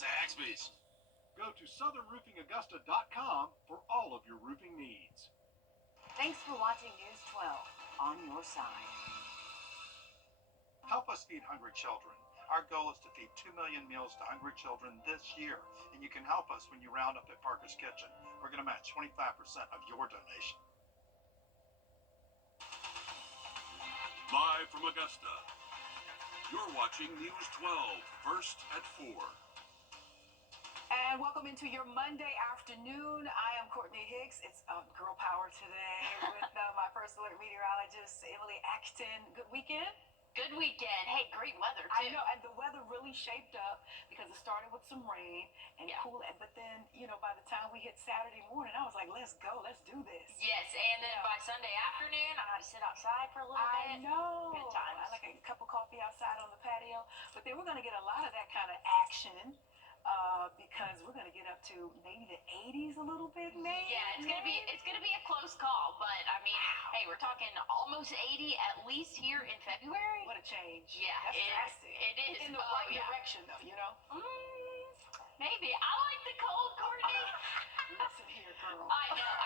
Zaxby's. Go to southernroofingaugusta.com for all of your roofing needs. Thanks for watching News 12 on your side. Help us feed hungry children. Our goal is to feed 2 million meals to hungry children this year, and you can help us when you round up at Parker's Kitchen. We're going to match 25% of your donation. Live from Augusta, you're watching News 12, first at 4. And welcome into your Monday afternoon. I am Courtney Hicks. It's girl power today with my first alert meteorologist, Emily Axton. Good weekend? Good weekend. Hey, great weather, too. I know, and the weather really shaped up because it started with some rain and cool. But then, by the time we hit Saturday morning, I was like, let's go. Let's do this. Yes, and then by Sunday afternoon, I had to sit outside for a little bit. I know. Good times. I like a cup of coffee outside on the patio. But then we're going to get a lot of that kind of action. Because we're gonna get up to maybe the 80s a little bit, maybe. Yeah, it's gonna be a close call, but I mean, hey, we're talking almost 80 at least here in February. What a change! Yeah, that's drastic. It is in the right direction, though. Maybe I like the cold, Courtney. Listen here, girl. I know.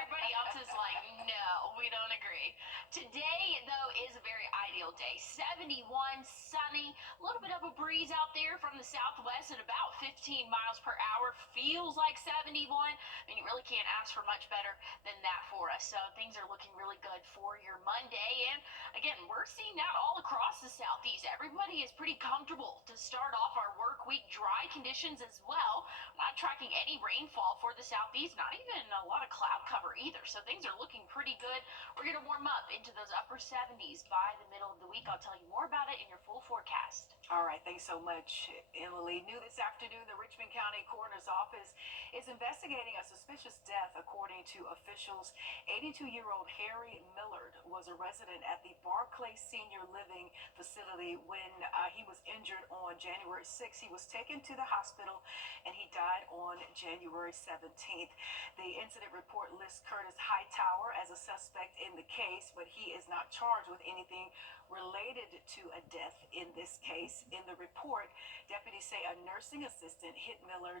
Everybody else is like, no, we don't agree. Today, though, is a very ideal day. 71, sunny, a little bit of a breeze out there from the southwest at about 15 miles per hour. Feels like 71. I mean, you really can't ask for much better than that for us. So things are looking really good for your Monday. And again, we're seeing that all across the southeast. Everybody is pretty comfortable to start off our work week. Dry conditions as well. Not tracking any rainfall for the southeast, not even a lot of cloud cover either. So things are looking pretty good. We're going to warm up into those upper 70s by the middle of the week. I'll tell you more about it in your full forecast. All right, thanks so much, Emily. New this afternoon, the Richmond County Coroner's Office is investigating a suspicious death. According to officials, 82-year-old Harry Millard was a resident at the Barclay Senior Living Facility when he was injured on January 6th. He was taken to the hospital and he died on January 17th. The incident report lists Curtis Hightower as a suspect in the case, but he is not charged with anything related to a death in this case. In the report, deputies say a nursing assistant hit Millard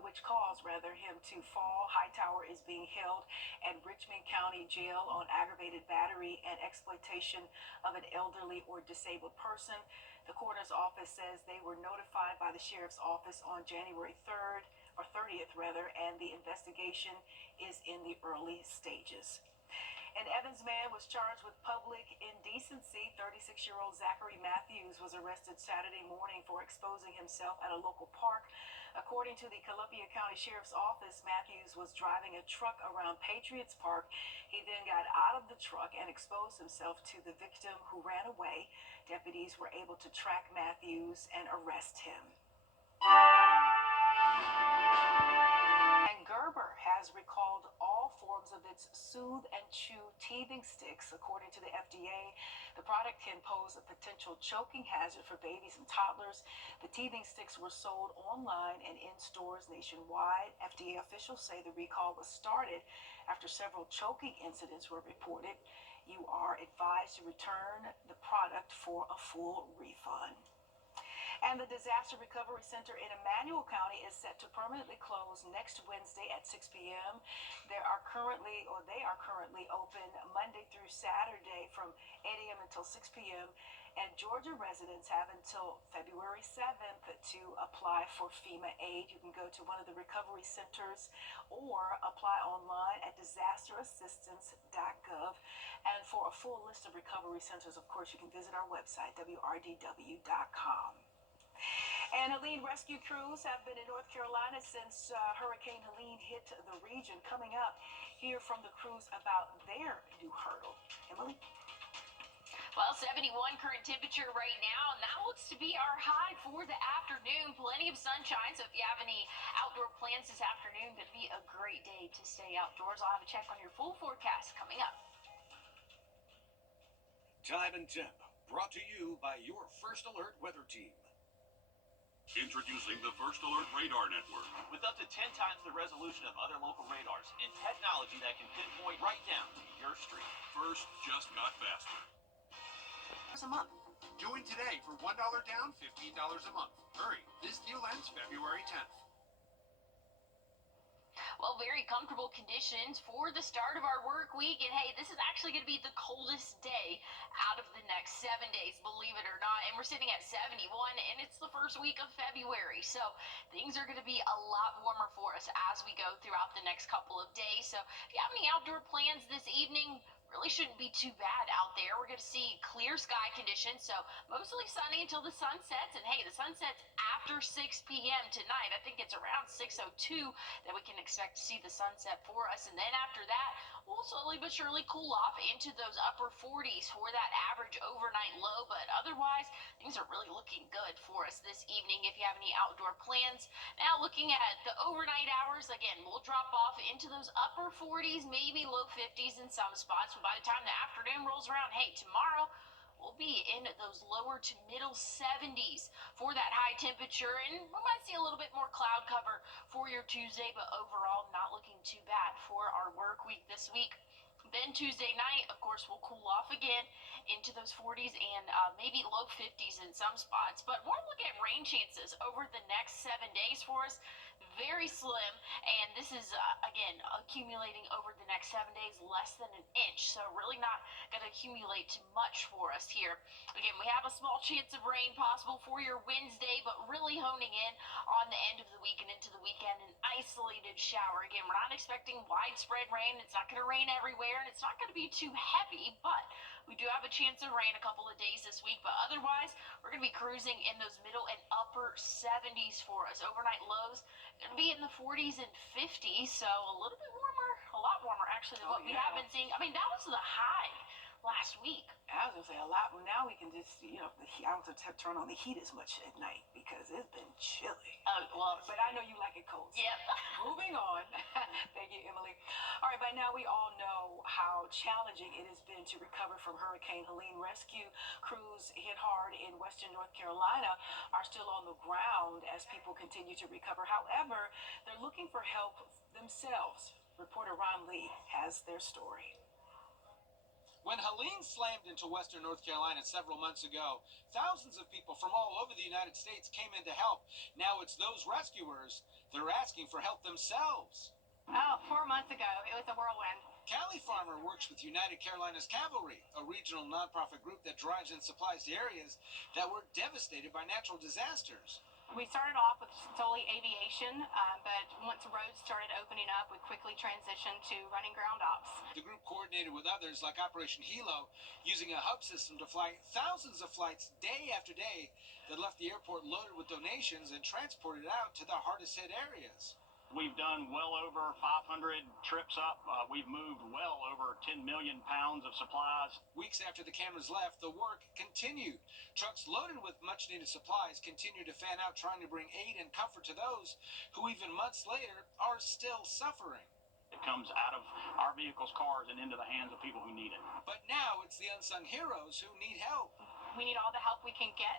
which caused him to fall. Hightower is being held at Richmond County Jail on aggravated battery and exploitation of an elderly or disabled person. The coroner's office says they were notified by the sheriff's office on January 30th, and the investigation is in the early stages. An Evans man was charged with public indecency. 36-year-old Zachary Matthews was arrested Saturday morning for exposing himself at a local park. According to the Columbia County Sheriff's Office, Matthews was driving a truck around Patriots Park. He then got out of the truck and exposed himself to the victim, who ran away. Deputies were able to track Matthews and arrest him. And Gerber has recalled all forms of its Soothe and Chew teething sticks. According to the FDA, the product can pose a potential choking hazard for babies and toddlers. The teething sticks were sold online and in stores nationwide. FDA officials say the recall was started after several choking incidents were reported. You are advised to return the product for a full refund. And the Disaster Recovery Center in Emmanuel County is set to permanently close next Wednesday at 6 p.m. They are currently open Monday through Saturday from 8 a.m. until 6 p.m. And Georgia residents have until February 7th to apply for FEMA aid. You can go to one of the recovery centers or apply online at disasterassistance.gov. And for a full list of recovery centers, of course, you can visit our website, wrdw.com. And Helene rescue crews have been in North Carolina since Hurricane Helene hit the region. Coming up, hear from the crews about their new hurdle. Emily? Well, 71 current temperature right now, and that looks to be our high for the afternoon. Plenty of sunshine, so if you have any outdoor plans this afternoon, going to be a great day to stay outdoors. I'll have a check on your full forecast coming up. Time and Temp, brought to you by your First Alert weather team. Introducing the First Alert Radar Network. With up to 10 times the resolution of other local radars and technology that can pinpoint right down to your street. First just got faster. A month. Join today for $1 down, $15 a month. Hurry, this deal ends February 10th. Well, very comfortable conditions for the start of our work week. And hey, this is actually going to be the coldest day out of the next 7 days, believe it or not. And we're sitting at 71, and it's the first week of February. So things are going to be a lot warmer for us as we go throughout the next couple of days. So if you have any outdoor plans this evening, really shouldn't be too bad out there. We're going to see clear sky conditions, so mostly sunny until the sun sets. And hey, the sun sets after 6 p.m. tonight. I think it's around 6:02 that we can expect to see the sunset for us. And then after that, we'll slowly but surely cool off into those upper 40s for that average overnight low. But otherwise, things are really looking good for us this evening if you have any outdoor plans. Now, looking at the overnight hours, again, we'll drop off into those upper 40s, maybe low 50s in some spots. But by the time the afternoon rolls around, hey, tomorrow we'll be in those lower to middle 70s for that high temperature, and we might see a little bit more cloud cover for your Tuesday, but overall not looking too bad for our work week this week. Then Tuesday night, of course, we'll cool off again into those 40s and maybe low 50s in some spots. But we're looking at rain chances over the next 7 days for us. Very slim, and this is again accumulating over the next 7 days, less than an inch, so really not going to accumulate too much for us here. Again, we have a small chance of rain possible for your Wednesday, but really honing in on the end of the week and into the weekend, an isolated shower. Again, we're not expecting widespread rain. It's not going to rain everywhere, and it's not going to be too heavy, but we do have a chance of rain a couple of days this week. But otherwise, we're going to be cruising in those middle and upper 70s for us. Overnight lows going to be in the 40s and 50s, so a little bit warmer, a lot warmer actually than what we have been seeing. I mean, that was the high last week. I was going to say a lot, but now we can just, I don't have to turn on the heat as much at night because it's been chilly. Well, But I know you like it cold. So yep. moving on. Thank you, Emily. All right, by now we all know how challenging it has been to recover from Hurricane Helene. Rescue crews hit hard in western North Carolina are still on the ground as people continue to recover. However, they're looking for help themselves. Reporter Ron Lee has their story. When Helene slammed into western North Carolina several months ago, thousands of people from all over the United States came in to help. Now it's those rescuers that are asking for help themselves. Oh, 4 months ago, it was a whirlwind. Callie Farmer works with United Carolinas Cavalry, a regional nonprofit group that drives in supplies to areas that were devastated by natural disasters. We started off with solely aviation, but once roads started opening up, we quickly transitioned to running ground ops. The group coordinated with others like Operation Hilo, using a hub system to fly thousands of flights day after day that left the airport loaded with donations and transported out to the hardest hit areas. We've done well over 500 trips up. We've moved well over 10 million pounds of supplies. Weeks after the cameras left, the work continued. Trucks loaded with much-needed supplies continue to fan out, trying to bring aid and comfort to those who even months later are still suffering. It comes out of our vehicles, cars, and into the hands of people who need it. But now it's the unsung heroes who need help. We need all the help we can get.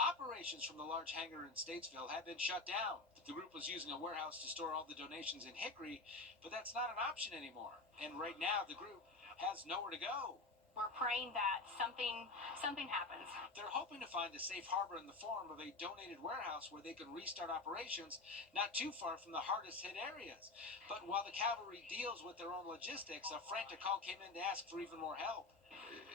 Operations from the large hangar in Statesville have been shut down. The group was using a warehouse to store all the donations in Hickory, but that's not an option anymore. And right now, the group has nowhere to go. We're praying that something happens. They're hoping to find a safe harbor in the form of a donated warehouse where they can restart operations not too far from the hardest hit areas. But while the cavalry deals with their own logistics, a frantic call came in to ask for even more help.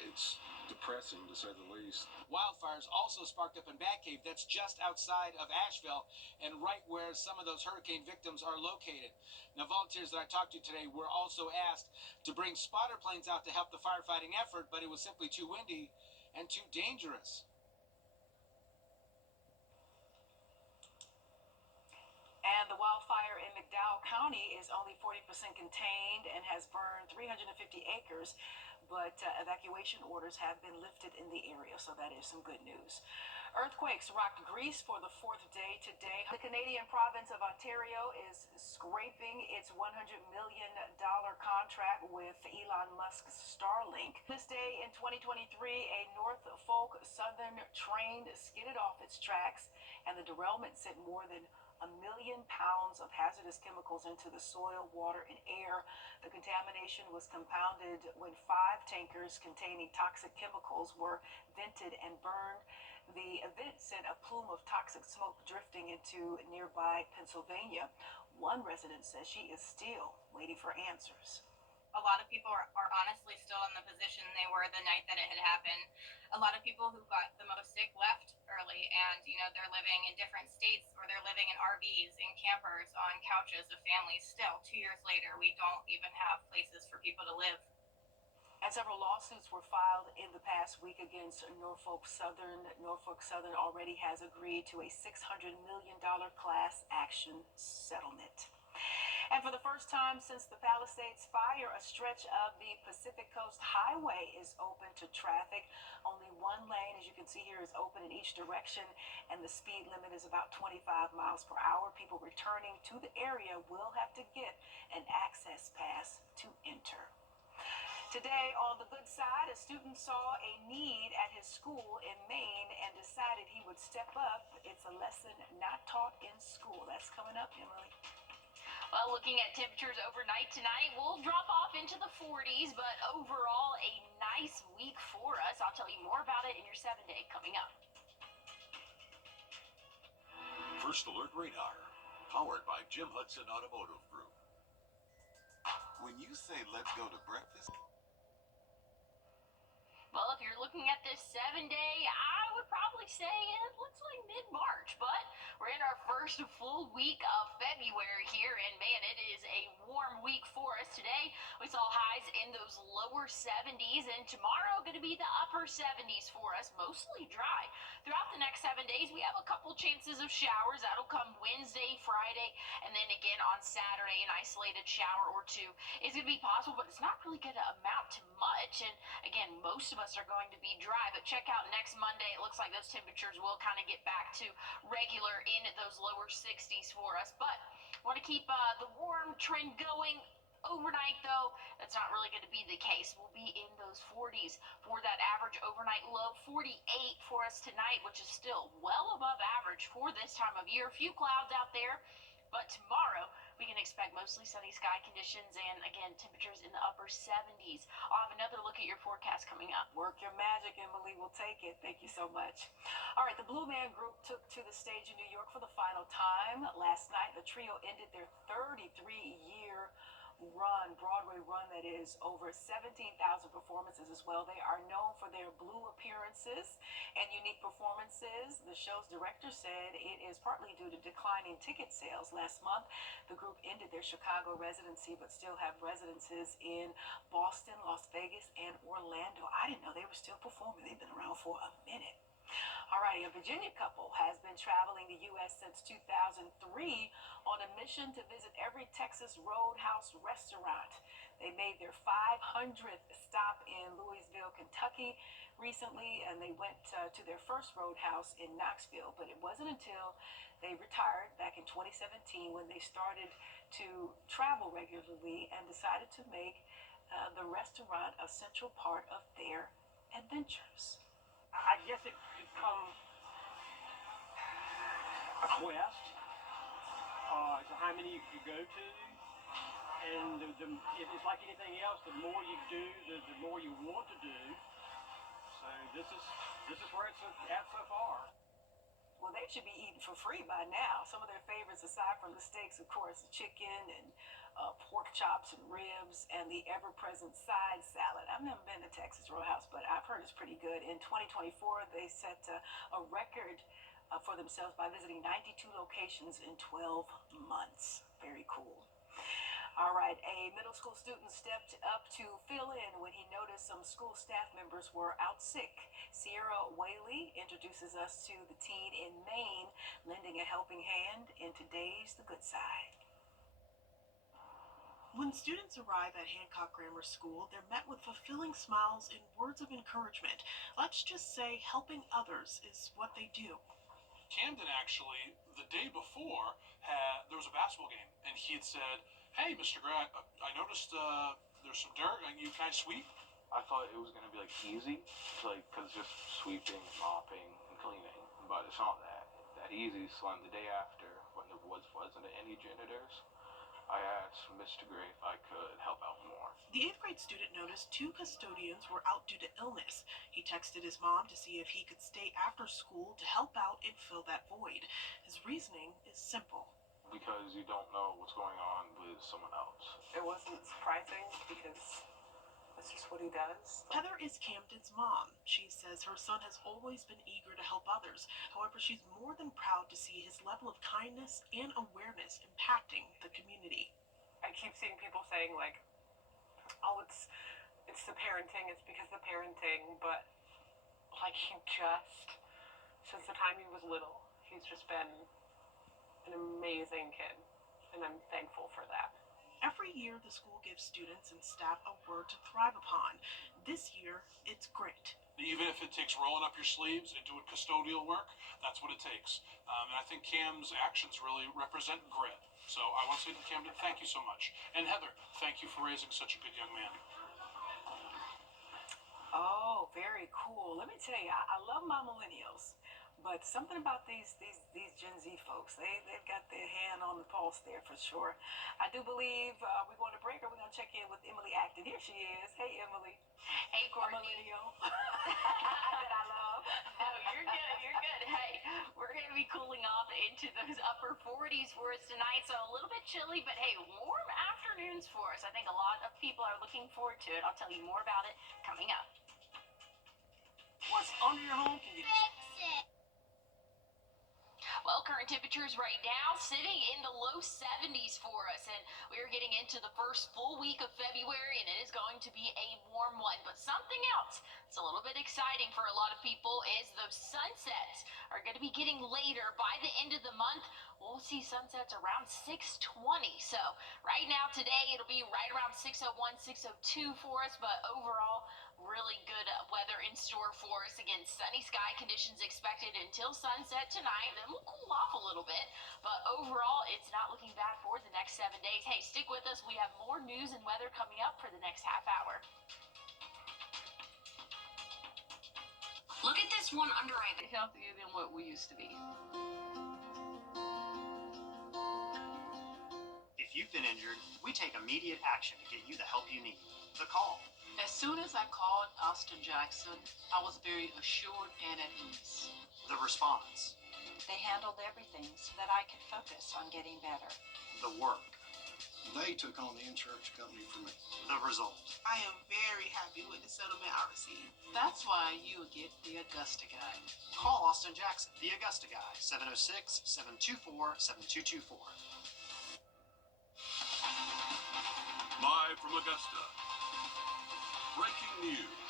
It's depressing, to say the least. Wildfires also sparked up in Batcave, that's just outside of Asheville and right where some of those hurricane victims are located. Now, volunteers that I talked to today were also asked to bring spotter planes out to help the firefighting effort, but it was simply too windy and too dangerous. And the wildfire in McDowell County is only 40% contained and has burned 350 acres. But evacuation orders have been lifted in the area, so that is some good news. Earthquakes rocked Greece for the 4th day today. The Canadian province of Ontario is scraping its $100 million contract with Elon Musk's Starlink. This day in 2023, a Norfolk Southern train skidded off its tracks, and the derailment sent more than 1 million pounds of hazardous chemicals into the soil, water, and air. The contamination was compounded when 5 tankers containing toxic chemicals were vented and burned. The event sent a plume of toxic smoke drifting into nearby Pennsylvania. One resident says she is still waiting for answers. A lot of people are honestly still in the position they were the night that it had happened. A lot of people who got the most sick left early, and they're living in different states, or they're living in RVs, in campers, on couches of families. Still, 2 years later, we don't even have places for people to live. And several lawsuits were filed in the past week against Norfolk Southern. Norfolk Southern already has agreed to a $600 million class action settlement. And for the first time since the Palisades fire, a stretch of the Pacific Coast Highway is open to traffic. Only one lane, as you can see here, is open in each direction, and the speed limit is about 25 miles per hour. People returning to the area will have to get an access pass to enter. Today, on the good side, a student saw a need at his school in Maine and decided he would step up. It's a lesson not taught in school. That's coming up, Emily. Well, looking at temperatures overnight tonight, we'll drop off into the 40s, but overall a nice week for us. I'll tell you more about it in your 7-day coming up. First Alert Radar, powered by Jim Hudson Automotive Group. When you say let's go to breakfast, Well, if you're looking at this 7-day, I would probably say it looks like mid-March, but we're in our first full week of February here, and man, it is a warm week for us today. We saw highs in those lower 70s, and tomorrow going to be the upper 70s for us, mostly dry. Throughout the next 7 days, we have a couple chances of showers. That'll come Wednesday, Friday, and then again on Saturday, an isolated shower or two is going to be possible, but it's not really going to amount to much. And again, most of us are going to be dry, but check out next Monday. It looks like those temperatures will kind of get back to regular in those lower 60s for us, but want to keep the warm trend going. Overnight, though, that's not really going to be the case. We'll be in those 40s for that average overnight low. 48 for us tonight, which is still well above average for this time of year. A few clouds out there, but tomorrow we can expect mostly sunny sky conditions and, again, temperatures in the upper 70s. I'll have another look at your forecast coming up. Work your magic, Emily. We'll take it. Thank you so much. All right, the Blue Man Group took to the stage in New York for the final time. Last night, the trio ended their 33-year Broadway run, that is, over 17,000 performances as well. They are known for their blue appearances and unique performances. The show's director said it is partly due to declining ticket sales. Last month, the group ended their Chicago residency, but still have residences in Boston, Las Vegas, and Orlando. I didn't know they were still performing. They've been around for a minute. All right, a Virginia couple has been traveling the U.S. since 2003 on a mission to visit every Texas Roadhouse restaurant. They made their 500th stop in Louisville, Kentucky recently, and they went to their first Roadhouse in Knoxville, but it wasn't until they retired back in 2017 when they started to travel regularly and decided to make the restaurant a central part of their adventures. I guess it could come a quest to how many you could go to, and it's like anything else. The more you do, the more you want to do. So this is where it's at so far. Well, they should be eating for free by now. Some of their favorites, aside from the steaks, of course, chicken and pork chops and ribs, and the ever-present side salad. I've never been to Texas Roadhouse, but I've heard it's pretty good. In 2024, they set a record for themselves by visiting 92 locations in 12 months. Very cool. All right, a middle school student stepped up to fill in when he noticed some school staff members were out sick. Sierra Whaley introduces us to the teen in Maine lending a helping hand in today's The Good Side. When students arrive at Hancock Grammar School, they're met with fulfilling smiles and words of encouragement. Let's just say helping others is what they do. Camden, actually, the day before, there was a basketball game, and he had said, "Hey, Mr. Gray, I noticed there's some dirt, and you kind of sweep?" I thought it was going to be, easy, because just sweeping, mopping, and cleaning, but it's not that easy. So on the day after, when there wasn't any janitors, I asked Mr. Gray if I could help out more. The 8th grade student noticed 2 custodians were out due to illness. He texted his mom to see if he could stay after school to help out and fill that void. His reasoning is simple. Because you don't know what's going on with someone else. It wasn't surprising because that's just what he does. Heather is Camden's mom. She says her son has always been eager to help others. However, she's more than proud to see his level of kindness and awareness impacting the community. I keep seeing people saying like, oh, it's the parenting, it's because of the parenting, but like since the time he was little, he's just been an amazing kid, and I'm thankful for that. Every year, the school gives students and staff a word to thrive upon. This year, it's grit. Even if it takes rolling up your sleeves and doing custodial work, that's what it takes. And I think Cam's actions really represent grit. So I want to say to Camden, thank you so much. And Heather, thank you for raising such a good young man. Oh, very cool. Let me tell you, I love my millennials. But something about these Gen Z folks, they've got their hand on the pulse there for sure. I do believe we're going to break, or we're going to check in with Emily Acton. Here she is. Hey, Emily. Hey, Courtney. A millennial that I love. No, you're good. You're good. Hey, we're going to be cooling off into those upper 40s for us tonight, so a little bit chilly, but hey, warm afternoons for us. I think a lot of people are looking forward to it. I'll tell you more about it coming up. What's under your home? Can you fix it? Well, current temperatures right now sitting in the low 70s for us, and we're getting into the first full week of February, and it is going to be a warm one. But something else that's a little bit exciting for a lot of people is those sunsets are going to be getting later. By the end of the month, we'll see sunsets around 6:20. So right now today, it'll be right around 6:01, 6:02 for us, but overall, really good weather in store for us. Again, sunny sky conditions expected until sunset tonight. Then we'll cool off a little bit. But overall, it's not looking bad for the next 7 days. Hey, stick with us. We have more news and weather coming up for the next half hour. Look at this one under eye. healthier than what we used to be? If you've been injured, we take immediate action to get you the help you need. The call. As soon as I called Austin Jackson, I was very assured and at ease. The response. They handled everything so that I could focus on getting better. The work. They took on the insurance company for me. The result. I am very happy with the settlement I received. That's why you'll get the Augusta guy. Call Austin Jackson, the Augusta guy, 706-724-7224. Live from Augusta. Breaking news.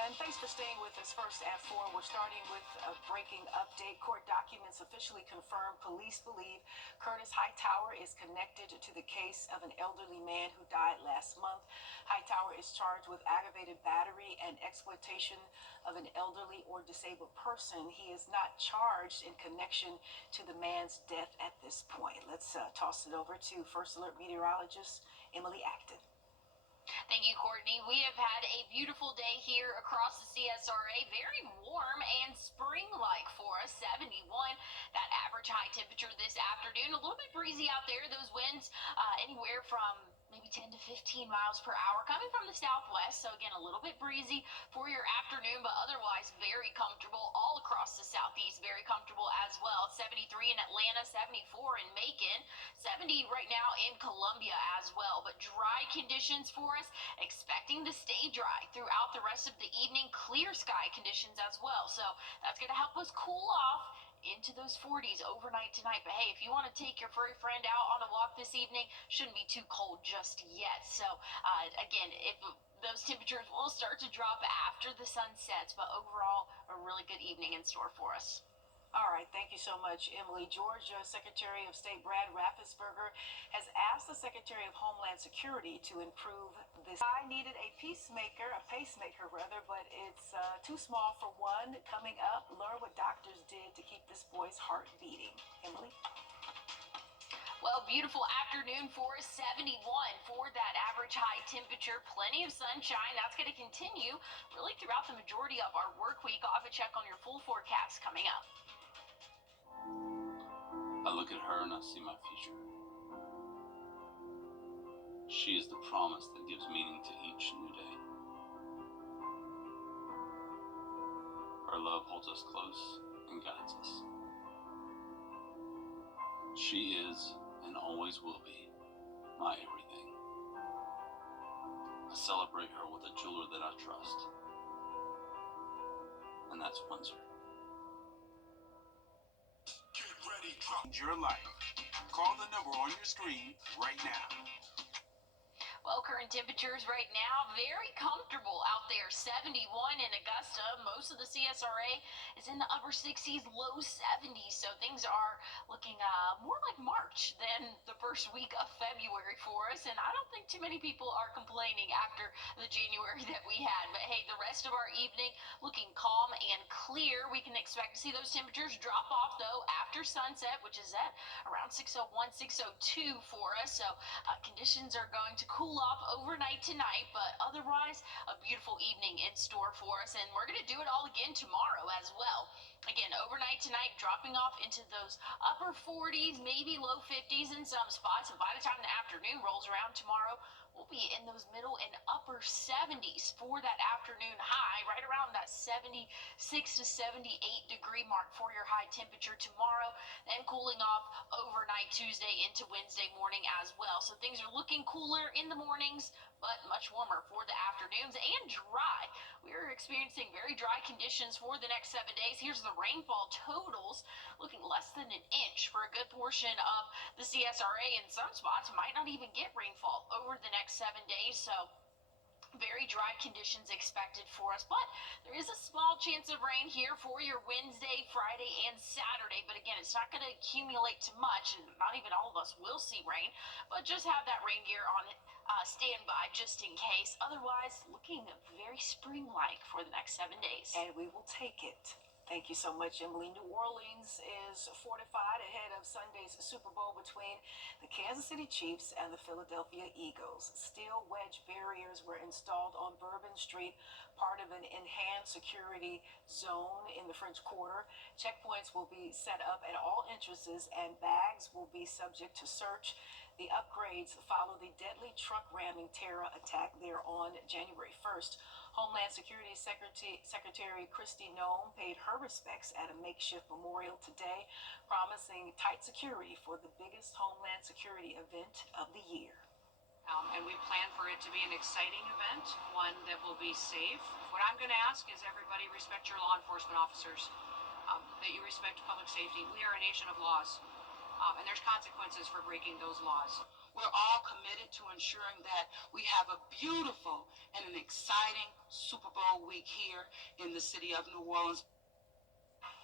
And thanks for staying with us. First at 4, we're starting with a breaking update. Court documents officially confirm police believe Curtis Hightower is connected to the case of an elderly man who died last month. Hightower is charged with aggravated battery and exploitation of an elderly or disabled person. He is not charged in connection to the man's death at this point. Let's toss it over to First Alert meteorologist Emily Acton. Thank you, Courtney. We have had a beautiful day here across the CSRA. Very warm and spring-like for us, 71. That average high temperature this afternoon. A little bit breezy out there. Those winds anywhere from maybe 10 to 15 miles per hour coming from the southwest. So again, a little bit breezy for your afternoon, but otherwise very comfortable all across the southeast. Very comfortable as well. 73 in Atlanta, 74 in Macon, 70 right now in Columbia as well. But dry conditions for us, expecting to stay dry throughout the rest of the evening. Clear sky conditions as well. So that's going to help us cool off into those 40s overnight tonight. But hey, if you want to take your furry friend out on a walk this evening, shouldn't be too cold just yet. So again, if those temperatures will start to drop after the sun sets, but overall a really good evening in store for us. All right, thank you so much, Emily. Georgia Secretary of State Brad Raffensperger has asked the Secretary of Homeland Security to improve this. I needed a pacemaker rather, but it's too small for one. Coming up, learn what doctors did to keep this boy's heart beating. Emily? Well, beautiful afternoon for us, 71 for that average high temperature. Plenty of sunshine. That's going to continue really throughout the majority of our work week. I'll have a check on your full forecast coming up. I look at her and I see my future. She is the promise that gives meaning to each new day. Her love holds us close and guides us. She is, and always will be, my everything. I celebrate her with a jeweler that I trust, and that's Windsor. Get ready, drop your life. Call the number on your screen right now. Well, current temperatures right now, very comfortable out there. 71 in Augusta. Most of the CSRA is in the upper 60s, low 70s. So things are looking more like March than the first week of February for us. And I don't think too many people are complaining after the January that we had. But hey, the rest of our evening looking calm and clear. We can expect to see those temperatures drop off, though, after sunset, which is at around 6:01, 6:02 for us. So conditions are going to cool off overnight tonight, but otherwise a beautiful evening in store for us, and we're going to do it all again tomorrow as well. Again, overnight tonight, dropping off into those upper 40s, maybe low 50s in some spots, and by the time the afternoon rolls around tomorrow, we'll be in those middle and upper 70s for that afternoon high, right around that 76 to 78 degree mark for your high temperature tomorrow, then cooling off overnight Tuesday into Wednesday morning as well. So things are looking cooler in the mornings, but much warmer for the afternoons and dry. We're experiencing very dry conditions for the next 7 days. Here's the rainfall totals, looking less than an inch for a good portion of the CSRA. In some spots, might not even get rainfall over the next 7 days. So very dry conditions expected for us, but there is a small chance of rain here for your Wednesday, Friday, and Saturday. But again, it's not going to accumulate to much, and not even all of us will see rain, but just have that rain gear on standby just in case. Otherwise, looking very spring-like for the next 7 days. And we will take it. Thank you so much, Emily. New Orleans is fortified ahead of Sunday's Super Bowl between the Kansas City Chiefs and the Philadelphia Eagles. Steel wedge barriers were installed on Bourbon Street, part of an enhanced security zone in the French Quarter. Checkpoints will be set up at all entrances, and bags will be subject to search. The upgrades follow the deadly truck ramming terror attack there on January 1st. Homeland Security Secretary Kristi Noem paid her respects at a makeshift memorial today, promising tight security for the biggest Homeland Security event of the year. And we plan for it to be an exciting event, one that will be safe. What I'm going to ask is everybody respect your law enforcement officers, that you respect public safety. We are a nation of laws, and there's consequences for breaking those laws. We're all committed to ensuring that we have a beautiful and an exciting Super Bowl week here in the city of New Orleans.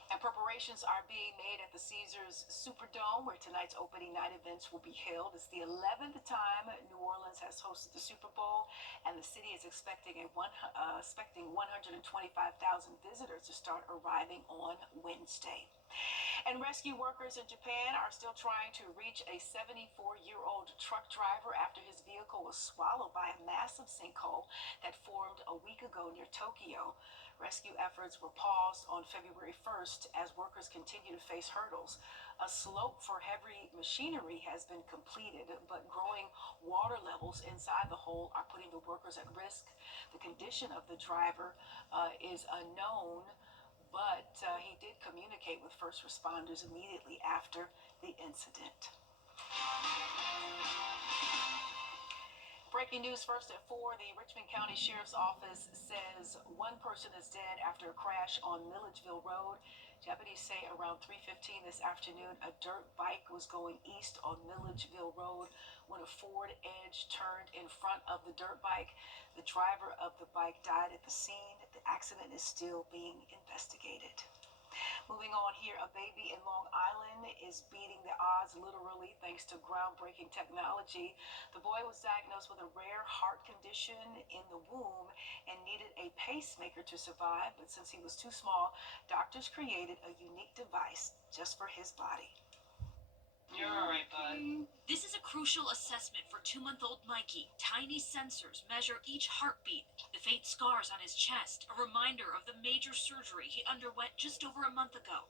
And preparations are being made at the Caesars Superdome, where tonight's opening night events will be held. It's the 11th time New Orleans has hosted the Super Bowl, and the city is expecting 125,000 visitors to start arriving on Wednesday. And rescue workers in Japan are still trying to reach a 74-year-old truck driver after his vehicle was swallowed by a massive sinkhole that formed a week ago near Tokyo. Rescue efforts were paused on February 1st as workers continue to face hurdles. A slope for heavy machinery has been completed, but growing water levels inside the hole are putting the workers at risk. The condition of the driver is unknown, but he did communicate with first responders immediately after the incident. Breaking news first at 4. The Richmond County Sheriff's Office says one person is dead after a crash on Milledgeville Road. Deputies say around 3:15 this afternoon, a dirt bike was going east on Milledgeville Road when a Ford Edge turned in front of the dirt bike. The driver of the bike died at the scene. The accident is still being investigated. Moving on here, a baby in Long Island is beating the odds literally thanks to groundbreaking technology. The boy was diagnosed with a rare heart condition in the womb and needed a pacemaker to survive, but since he was too small, doctors created a unique device just for his body. You're all right, bud. This is a crucial assessment for 2-month-old Mikey. Tiny sensors measure each heartbeat. The faint scars on his chest, a reminder of the major surgery he underwent just over a month ago.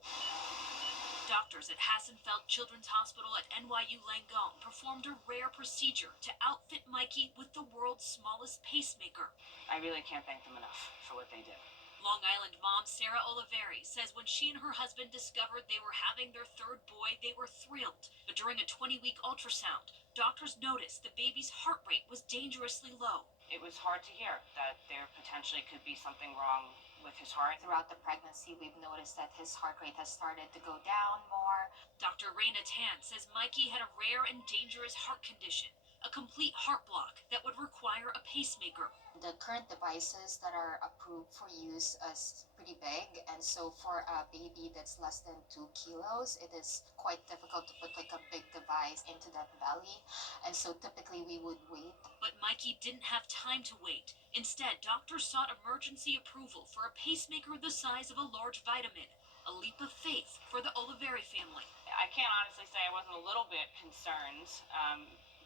Doctors at Hassenfeld Children's Hospital at NYU Langone performed a rare procedure to outfit Mikey with the world's smallest pacemaker. I really can't thank them enough for what they did. Long Island mom Sarah Oliveri says when she and her husband discovered they were having their third boy, they were thrilled. But during a 20-week ultrasound, doctors noticed the baby's heart rate was dangerously low. It was hard to hear that there potentially could be something wrong with his heart. Throughout the pregnancy, we've noticed that his heart rate has started to go down more. Dr. Raina Tan says Mikey had a rare and dangerous heart condition, a complete heart block that would require a pacemaker. The current devices that are approved for use is pretty big, and so for a baby that's less than 2 kilos, it is quite difficult to put like a big device into that belly, and so typically we would wait. But Mikey didn't have time to wait. Instead, doctors sought emergency approval for a pacemaker the size of a large vitamin, a leap of faith for the Oliveri family. I can't honestly say I wasn't a little bit concerned,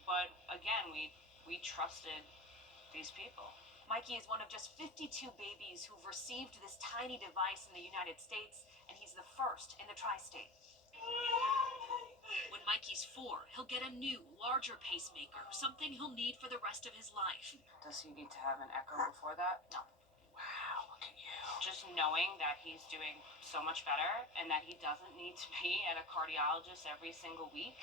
but again, we trusted these people. Mikey is one of just 52 babies who've received this tiny device in the United States, and he's the first in the tri-state. When Mikey's 4, he'll get a new, larger pacemaker, something he'll need for the rest of his life. Does he need to have an echo before that? No. Wow, look at you. Just knowing that he's doing so much better and that he doesn't need to be at a cardiologist every single week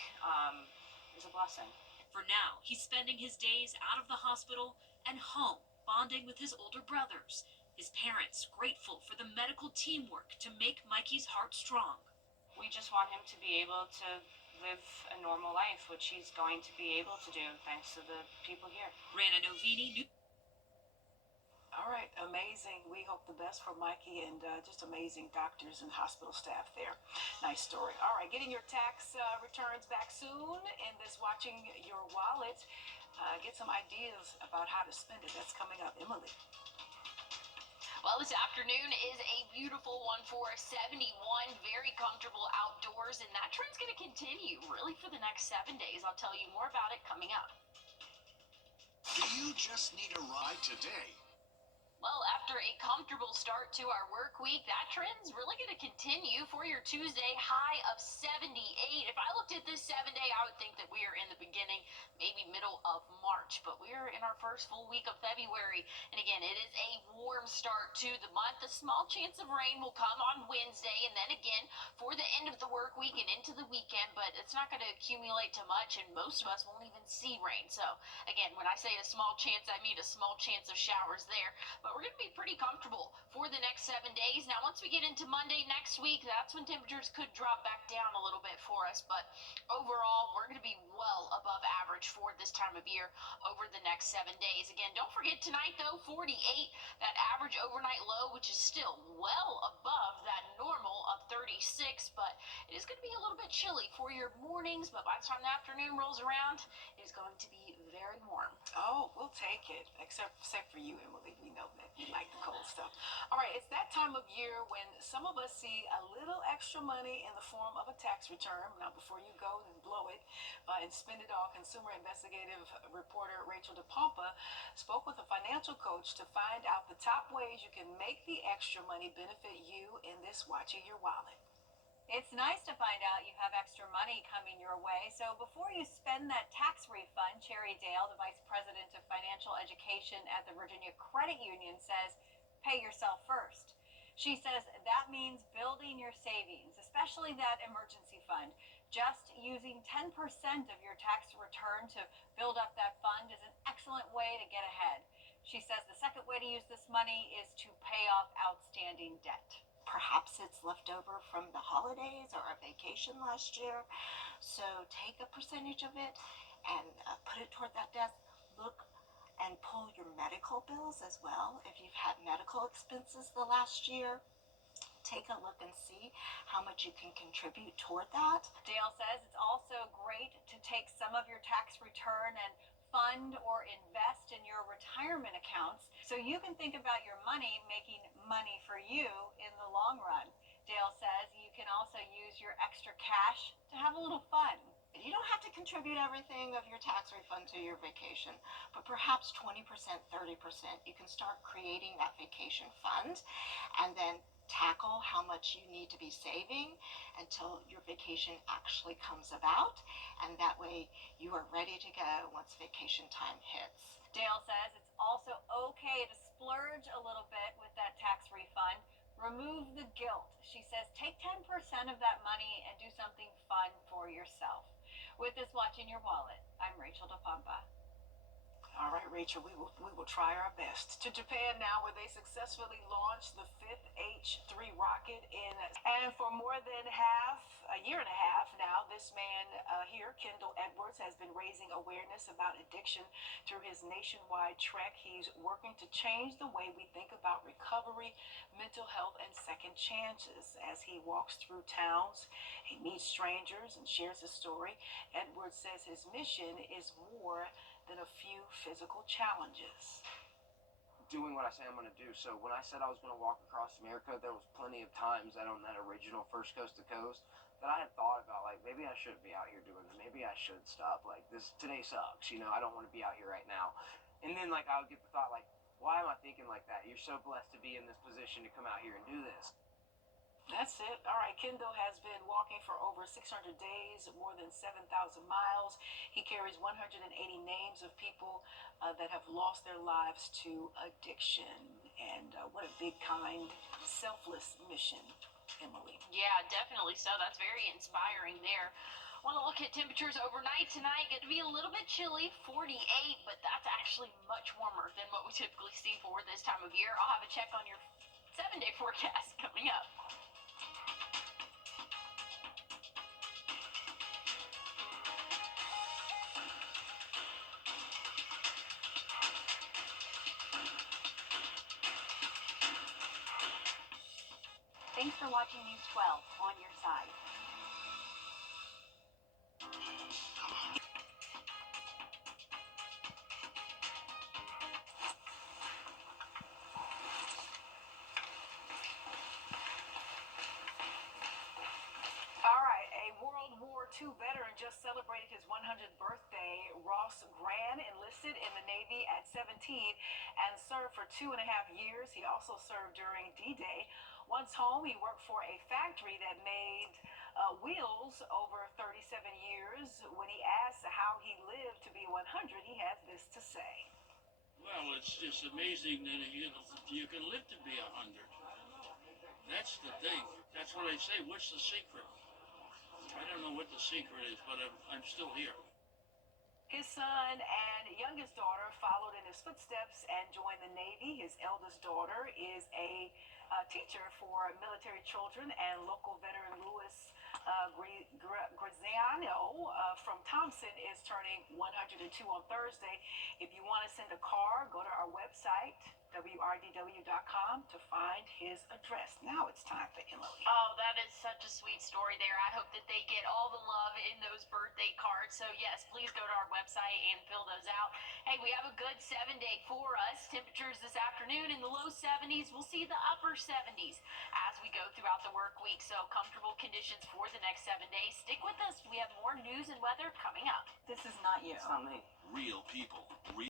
is a blessing. For now, he's spending his days out of the hospital and home, bonding with his older brothers. His parents grateful for the medical teamwork to make Mikey's heart strong. We just want him to be able to live a normal life, which he's going to be able to do thanks to the people here. Rana Novini. All right, amazing. We hope the best for Mikey and just amazing doctors and hospital staff there. Nice story. All right, getting your tax returns back soon and this watching your wallet. Get some ideas about how to spend it. That's coming up. Emily. Well, this afternoon is a beautiful one for 71, very comfortable outdoors, and that trend's going to continue really for the next 7 days. I'll tell you more about it coming up. Do you just need a ride today? Well, after a comfortable start to our work week, that trend's really going to continue for your Tuesday high of 78. If I looked at this 7-day, I would think that we are in the beginning, maybe middle of March, but we are in our first full week of February. And again, it is a warm start to the month. A small chance of rain will come on Wednesday, and then again for the end of the work week and into the weekend, but it's not going to accumulate to much, and most of us won't even see rain. So again, when I say a small chance, I mean a small chance of showers there. But we're going to be pretty comfortable for the next 7 days. Now, once we get into Monday next week, that's when temperatures could drop back down a little bit for us. But overall, we're going to be well above average for this time of year over the next 7 days. Again, don't forget tonight, though, 48, that average overnight low, which is still well above that normal of 36. But it is going to be a little bit chilly for your mornings. But by the time the afternoon rolls around, it is going to be very warm. Oh, we'll take it. Except for you, Emily. We know that you like the cold stuff. All right, it's that time of year when some of us see a little extra money in the form of a tax return. Now, before you go and blow it and spend it all, consumer investigative reporter Rachel DePompa spoke with a financial coach to find out the top ways you can make the extra money benefit you in this watching your wallet. It's nice to find out you have extra money coming your way. So before you spend that tax refund, Cherry Dale, the Vice President of Financial Education at the Virginia Credit Union, says, pay yourself first. She says that means building your savings, especially that emergency fund. Just using 10% of your tax return to build up that fund is an excellent way to get ahead. She says the second way to use this money is to pay off outstanding debt. Perhaps it's left over from the holidays or a vacation last year. So take a percentage of it and put it toward that debt. Look and pull your medical bills as well. If you've had medical expenses the last year, take a look and see how much you can contribute toward that. Dale says it's also great to take some of your tax return and fund or invest in your retirement accounts so you can think about your money making money for you in the long run. Dale says you can also use your extra cash to have a little fun. You don't have to contribute everything of your tax refund to your vacation, but perhaps 20%, 30%. You can start creating that vacation fund and then tackle how much you need to be saving until your vacation actually comes about, and that way you are ready to go once vacation time hits. Dale says it's also okay to splurge a little bit with that tax refund. Remove the guilt. She says take 10% of that money and do something fun for yourself. With this watching your wallet, I'm Rachel DePompa. All right, Rachel, we will try our best. To Japan now, where they successfully launched the 5th H3 rocket and for more than a year and a half now, this man here, Kendall Edwards, has been raising awareness about addiction through his nationwide trek. He's working to change the way we think about recovery, mental health, and second chances. As he walks through towns, he meets strangers and shares his story. Edwards says his mission is more than a few physical challenges. Doing what I say I'm going to do. So when I said I was going to walk across America, there was plenty of times that on that original first coast to coast that I had thought about, like, maybe I shouldn't be out here doing this. Maybe I should stop. Like, today sucks. I don't want to be out here right now. And then, like, I would get the thought, like, why am I thinking like that? You're so blessed to be in this position to come out here and do this. That's it. All right, Kendall has been walking for over 600 days, more than 7,000 miles. He carries 180 names of people that have lost their lives to addiction. And what a big, kind, selfless mission, Emily. Yeah, definitely so. That's very inspiring there. Want to look at temperatures overnight tonight. Going to be a little bit chilly, 48, but that's actually much warmer than what we typically see for this time of year. I'll have a check on your 7-day forecast coming up. Thanks for watching News 12 on your side. All right, a World War II veteran just celebrated his 100th birthday. Ross Gran enlisted in the Navy at 17 and served for 2.5 years. He also served during D-Day. Once home, he worked for a factory that made wheels over 37 years. When he asked how he lived to be 100, he has this to say. Well, it's just amazing that you can live to be 100. That's the thing. That's what I say. What's the secret? I don't know what the secret is, but I'm still here. His son and youngest daughter followed in his footsteps and joined the Navy. His eldest daughter is a teacher for military children, and local veteran Louis Graziano from Thompson is turning 102 on Thursday. If you want to send a card, go to our website, Wrdw.com, to find his address. Now it's time for Emily. Oh, that is such a sweet story there. I hope that they get all the love in those birthday cards. So, yes, please go to our website and fill those out. Hey, we have a good 7-day for us. Temperatures this afternoon in the low 70s. We'll see the upper 70s as we go throughout the work week. So, comfortable conditions for the next 7 days. Stick with us. We have more news and weather coming up. This is not you. It's not me. Real people.